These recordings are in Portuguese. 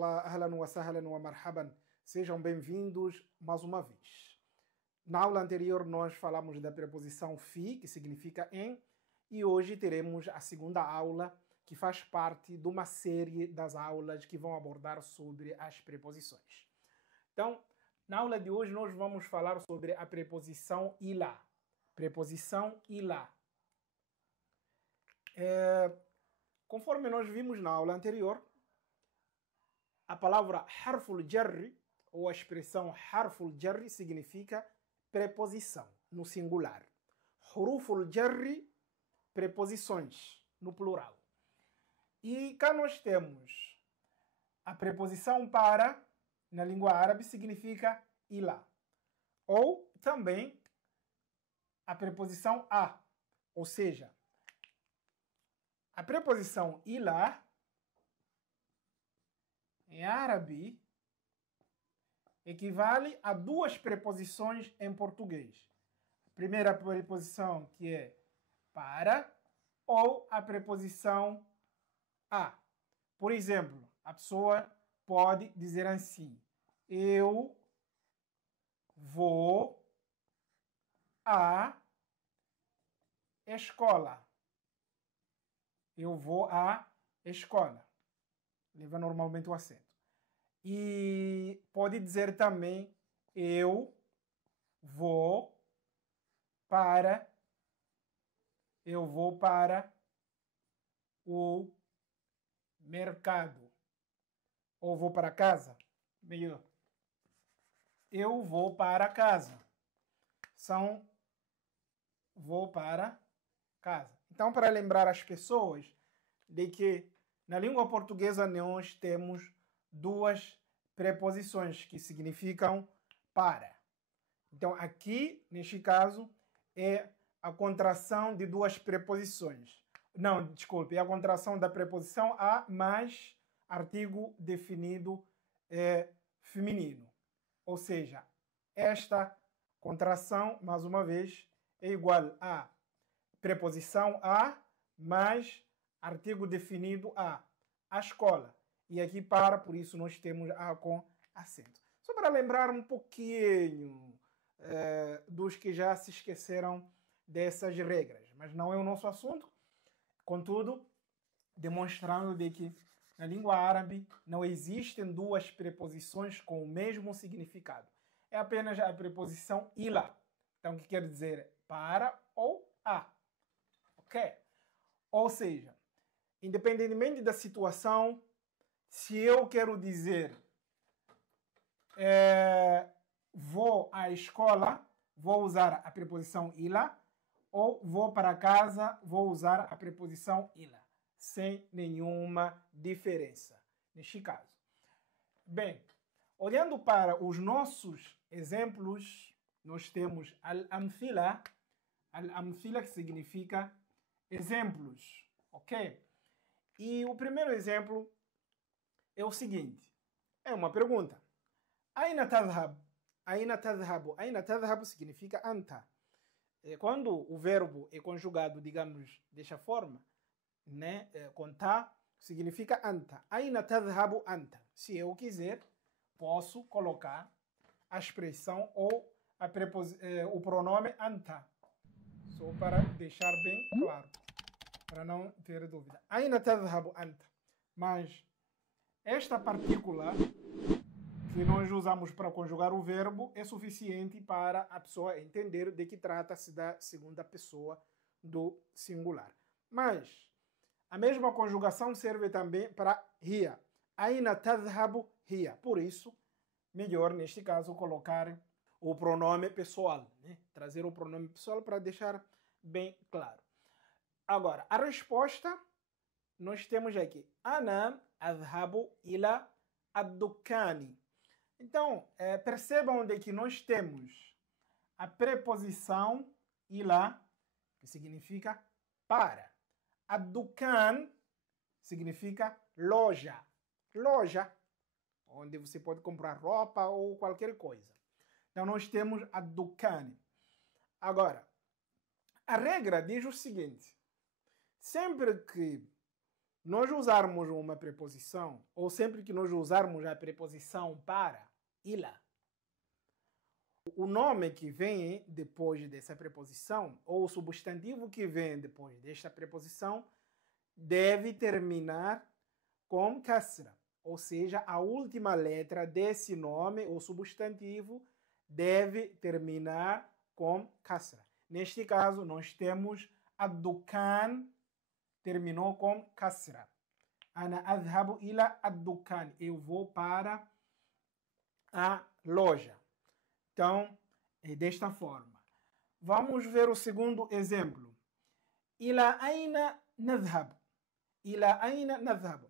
Olá, ahlan wa sahlan wa marhaban. Sejam bem-vindos mais uma vez. Na aula anterior nós falamos da preposição fi, que significa em, e hoje teremos a segunda aula, que faz parte de uma série das aulas que vão abordar sobre as preposições. Então, na aula de hoje nós vamos falar sobre a preposição ilá. Preposição ilá. Conforme nós vimos na aula anterior, a palavra harful jarri, ou a expressão harful jarri, significa preposição, no singular. Huruful jarri, preposições, no plural. E cá nós temos a preposição para, na língua árabe, significa ilá. Ou também a preposição a, ou seja, a preposição ilá, em árabe, equivale a duas preposições em português. A primeira preposição, que é para, ou a preposição a. Por exemplo, a pessoa pode dizer assim: eu vou à escola. Eu vou à escola. Leva normalmente o acento. E pode dizer também: eu vou para o mercado. Ou vou para casa. Melhor. Eu vou para casa. Vou para casa. Então, para lembrar as pessoas de que na língua portuguesa nós temos duas preposições que significam para. Então, aqui, neste caso, é a contração de duas preposições. Não, desculpe, é a contração da preposição a mais artigo definido feminino. Ou seja, esta contração, mais uma vez, é igual a preposição a mais artigo definido a escola. E aqui para, por isso nós temos a com acento. Só para lembrar um pouquinho dos que já se esqueceram dessas regras. Mas não é o nosso assunto. Contudo, demonstrando de que na língua árabe não existem duas preposições com o mesmo significado. É apenas a preposição ilá. Então, que quer dizer para ou a. Ok? Ou seja, independentemente da situação, se eu quero dizer vou à escola, vou usar a preposição ilá, ou vou para casa, vou usar a preposição ilá, sem nenhuma diferença, neste caso. Bem, olhando para os nossos exemplos, nós temos al-amthila, que significa exemplos, ok? E o primeiro exemplo é o seguinte, é uma pergunta. Aina tadhhab? Aina tadhhabu? Aina tadhhabu significa anta. Quando o verbo é conjugado, digamos, desta forma, né, com ta, significa anta. Aina tadhhabu anta? Se eu quiser, posso colocar a expressão ou o pronome anta. Só para deixar bem claro, para não ter dúvida. Aina tadhhabu anta? Mas esta partícula que nós usamos para conjugar o verbo é suficiente para a pessoa entender de que trata-se da segunda pessoa do singular. Mas a mesma conjugação serve também para hiya. Aina tadhhabu hiya? Por isso, melhor neste caso colocar o pronome pessoal, né? Trazer o pronome pessoal para deixar bem claro. Agora, a resposta nós temos aqui. Ana adhabu ila ad-dukkani. Então, percebam de que nós temos a preposição ila, que significa para. Ad-dukkan significa loja. Loja, onde você pode comprar roupa ou qualquer coisa. Então, nós temos ad-dukkani. Agora, a regra diz o seguinte. Sempre que nós usarmos uma preposição, ou sempre que nós usarmos a preposição para, ila, o nome que vem depois dessa preposição, ou o substantivo que vem depois desta preposição, deve terminar com kasra. Ou seja, a última letra desse nome ou substantivo deve terminar com kasra. Neste caso, nós temos ad-dukan, terminou com kasra. Ana adhabu ila ad-dukan. Eu vou para a loja. Então, é desta forma. Vamos ver o segundo exemplo. Ila aina nadhhab. Ila aina nadhhab.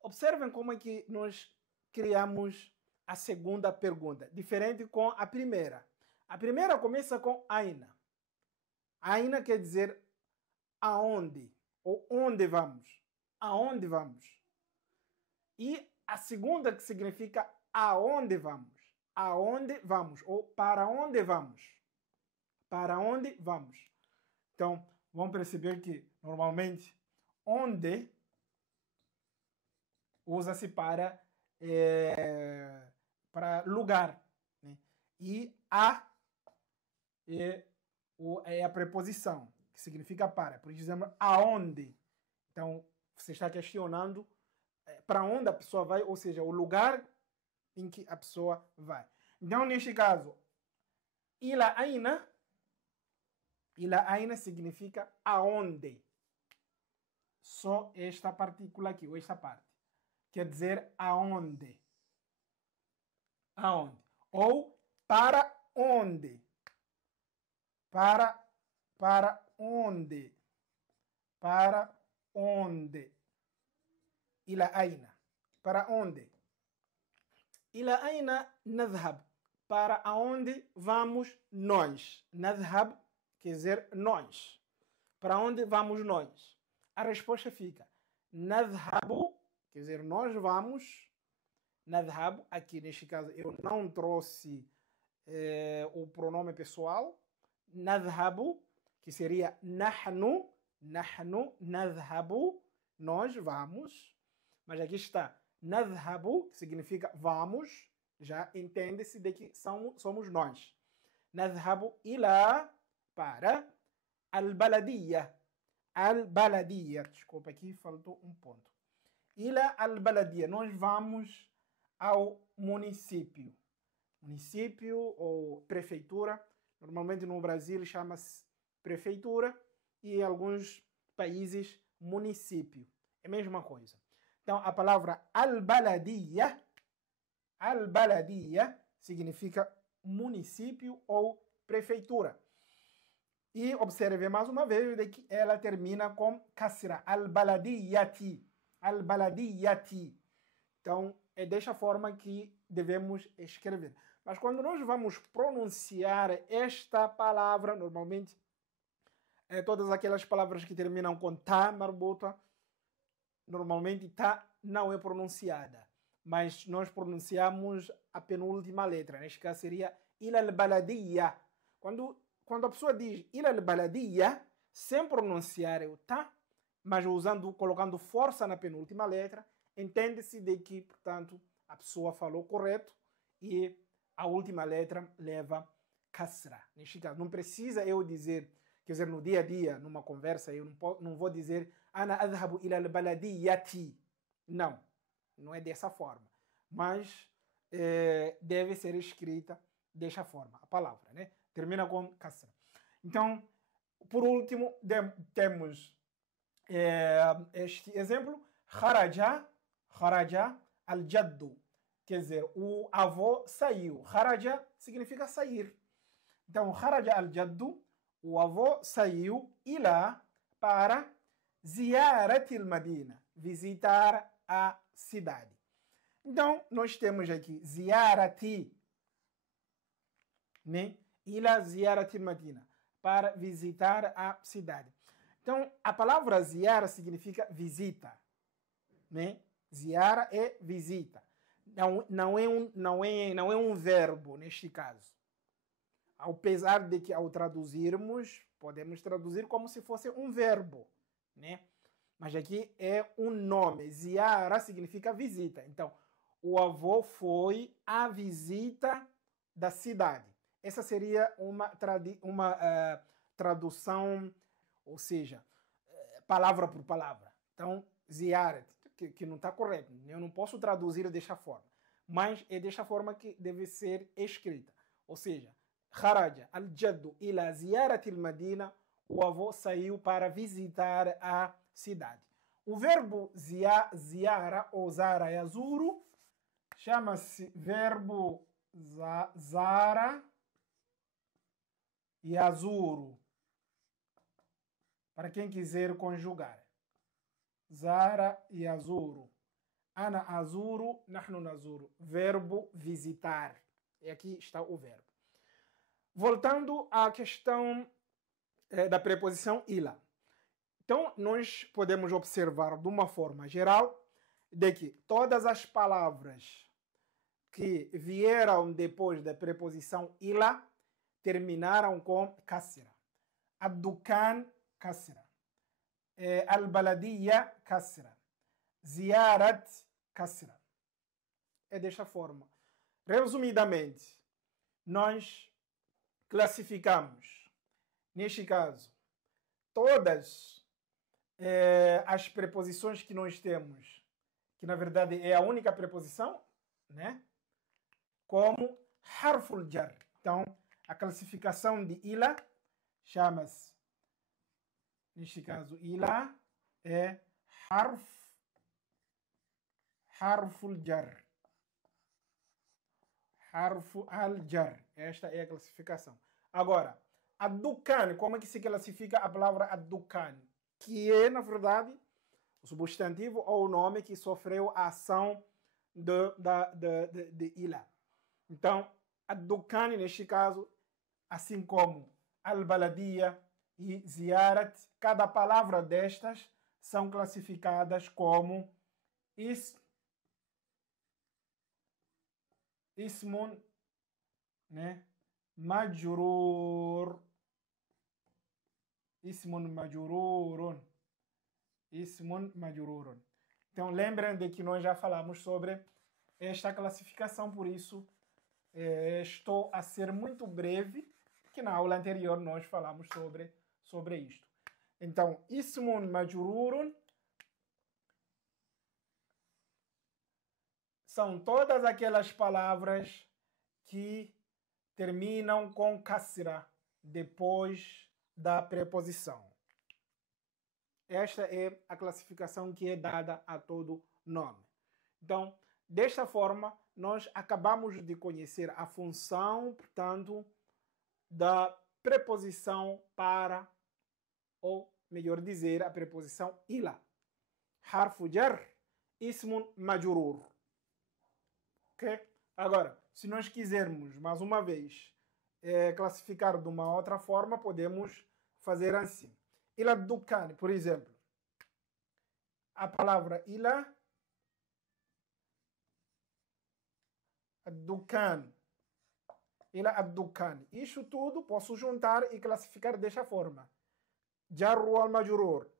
Observem como é que nós criamos a segunda pergunta, diferente com a primeira. A primeira começa com aina. Aina quer dizer aonde, ou onde vamos. Aonde vamos. E a segunda que significa aonde vamos. Aonde vamos, ou para onde vamos. Para onde vamos. Então, vamos perceber que, normalmente, onde usa-se para lugar. Né? E a é a preposição, que significa para. Por exemplo, aonde. Então, você está questionando para onde a pessoa vai, ou seja, o lugar em que a pessoa vai. Então, neste caso, ila aina significa aonde. Só esta partícula aqui, ou esta parte. Quer dizer aonde. Aonde. Ou para onde. Para onde. Para onde. Ila aina. Para onde. Ila aina nadhhab. Para aonde vamos nós. Nadhhab quer dizer nós. Para onde vamos nós? A resposta fica nadhhabu, quer dizer nós vamos. Nadhhab, aqui neste caso eu não trouxe o pronome pessoal. Nadhhabu, que seria nahnu. Nahnu, nadhhabu, nós vamos. Mas aqui está nadhhabu, que significa vamos. Já entende-se de que somos nós. Nadhhabu ila, para al-baladiyya. Al-baladiyya. Desculpa, aqui faltou um ponto. Ila al-baladiyya. Nós vamos ao município. Município ou prefeitura. Normalmente no Brasil chama-se prefeitura e em alguns países município. É a mesma coisa. Então a palavra al-baladiyya significa município ou prefeitura. E observe mais uma vez que ela termina com kasra. Al-baladiyati. Al-baladiyati. Então, é desta forma que devemos escrever. Mas quando nós vamos pronunciar esta palavra, normalmente, todas aquelas palavras que terminam com ta marbuta, normalmente ta não é pronunciada. Mas nós pronunciamos a penúltima letra. Neste caso seria ila al-baladiyya. Quando a pessoa diz ila al-baladiyya, sem pronunciar o ta, mas colocando força na penúltima letra, entende-se de que, portanto, a pessoa falou correto e a última letra leva kasra. Neste caso, não precisa eu dizer, quer dizer, no dia a dia, numa conversa, eu não vou dizer ana adhabu ila al-baladiyati. Não, não é dessa forma. Mas deve ser escrita desta forma, a palavra, né? Termina com kasra. Então, por último, temos este exemplo. Kharaja al-jaddu. Quer dizer, o avô saiu. Kharaja significa sair. Então, kharaja al-jaddu, o avô saiu ila para ziyarat al-madina, visitar a cidade. Então, nós temos aqui ziyarati, né? Ila ziyarat al-madina, para visitar a cidade. Então, a palavra ziyara significa visita, né? Ziyara é visita. Não é um verbo neste caso. Apesar de que ao traduzirmos, podemos traduzir como se fosse um verbo, né? Mas aqui é um nome. Ziara significa visita. Então, o avô foi à visita da cidade. Essa seria uma tradução, ou seja, palavra por palavra. Então, ziyarat, que não está correto. Eu não posso traduzir desta forma. Mas é desta forma que deve ser escrita. Ou seja, kharaja al-jaddu ila ziyarat al-madina, o avô saiu para visitar a cidade. O verbo ziyara ou zara yazuru chama-se verbo zara yazuru. Para quem quiser conjugar. Zara yazuru. Ana azuru, nahnu nazuru. Verbo visitar. E aqui está o verbo. Voltando à questão da preposição ila. Então, nós podemos observar de uma forma geral de que todas as palavras que vieram depois da preposição ila terminaram com kasra. Ad-dukan, kasra. Al-baladiya, kasra. Ziyarat, kasra. É desta forma. Resumidamente, nós classificamos, neste caso, todas as preposições que nós temos, que na verdade é a única preposição, né? Como harful jar. Então, a classificação de ila chama-se, neste caso, ila é harful jar. Harfu al-jar. Esta é a classificação. Agora, ad-dukan, como é que se classifica a palavra ad-dukan? Que é, na verdade, o substantivo ou o nome que sofreu a ação de ila. Então, ad-dukan, neste caso, assim como al-baladiya e ziyarat, cada palavra destas são classificadas como ismun, né? Majrur. Ismun majrurun. Ismun majrurun. Então, lembrem de que nós já falamos sobre esta classificação, por isso estou a ser muito breve, que na aula anterior nós falamos sobre isto. Então, ismun majrurun são todas aquelas palavras que terminam com kasra depois da preposição. Esta é a classificação que é dada a todo nome. Então, desta forma, nós acabamos de conhecer a função, portanto, da preposição para, ou melhor dizer, a preposição ila. Harfu jar, ismun majrur. Ok? Agora, se nós quisermos, mais uma vez, classificar de uma outra forma, podemos fazer assim. Ila dukan, por exemplo. A palavra ila, dukan. Ila ad-dukan. Isso tudo posso juntar e classificar desta forma. Jarru al-majrur.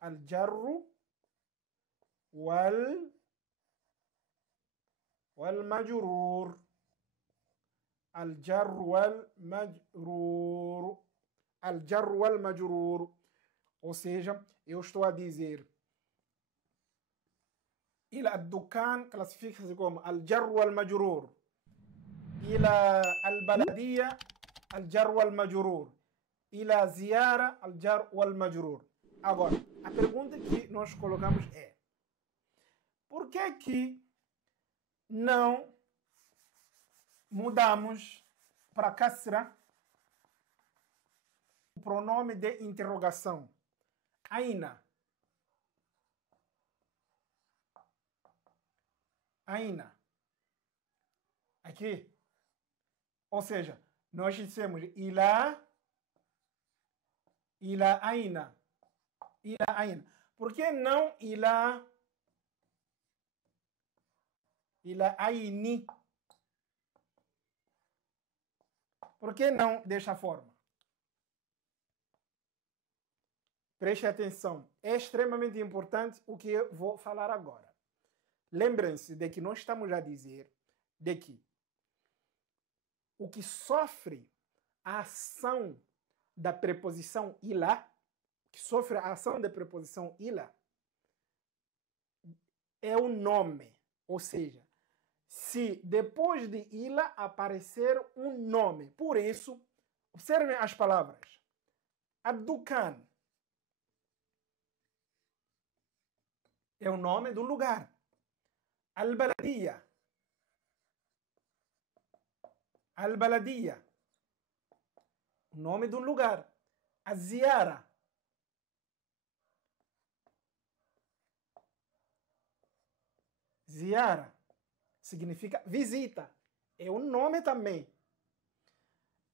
Al-jarru والمجرور. الجر والمجرور. الجر والمجرور. Ou seja, eu estou a dizer إلى الدكان classifica-se como الجر والمجرور. إلى البلدية الجر والمجرور. إلى زيارة الجر والمجرور. Agora, a pergunta que nós colocamos é: por que não mudamos para kasra o pronome de interrogação? Aina. Aina. Aqui. Ou seja, nós dissemos ila aina. Ila aina. Por que não ila aini? Por que não desta forma? Preste atenção, é extremamente importante o que eu vou falar agora. Lembrem-se de que nós estamos a dizer de que o que sofre a ação da preposição ila, que sofre a ação da preposição ila, é o nome. Ou seja, se depois de ila aparecer um nome. Por isso, observem as palavras. Abdukan é o nome do lugar. Al-Baladia. Al-Baladia. O nome de um lugar. A Ziara. Ziara significa visita. É um nome também.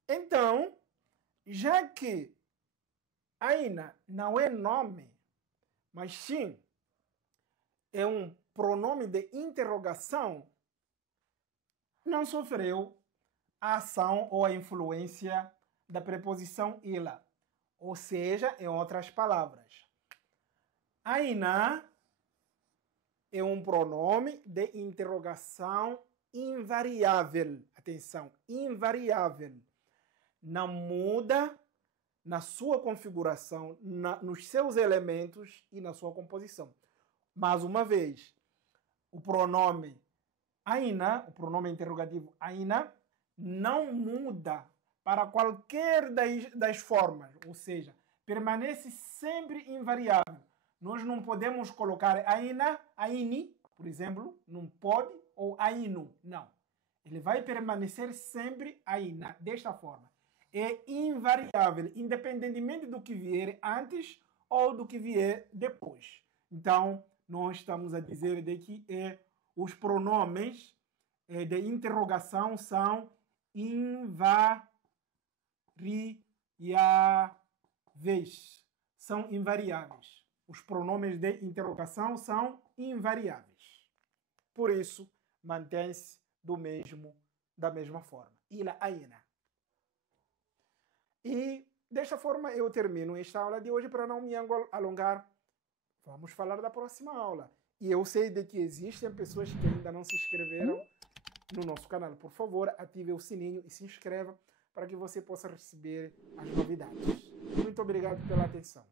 Então, já que Aina não é nome, mas sim é um pronome de interrogação, não sofreu a ação ou a influência da preposição ila. Ou seja, em outras palavras, Aina é um pronome de interrogação invariável. Atenção, invariável. Não muda na sua configuração, nos seus elementos e na sua composição. Mais uma vez, o pronome Aina, o pronome interrogativo Aina, não muda para qualquer das formas, ou seja, permanece sempre invariável. Nós não podemos colocar Aina, Aini, por exemplo, não pode, ou Ainu, não. Ele vai permanecer sempre Aina, desta forma. É invariável, independentemente do que vier antes ou do que vier depois. Então, nós estamos a dizer de que os pronomes de interrogação são invariáveis. São invariáveis. Os pronomes de interrogação são invariáveis. Por isso, mantém-se da mesma forma. Ila aina. E desta forma eu termino esta aula de hoje para não me alongar. Vamos falar da próxima aula. E eu sei de que existem pessoas que ainda não se inscreveram no nosso canal. Por favor, ative o sininho e se inscreva para que você possa receber as novidades. Muito obrigado pela atenção.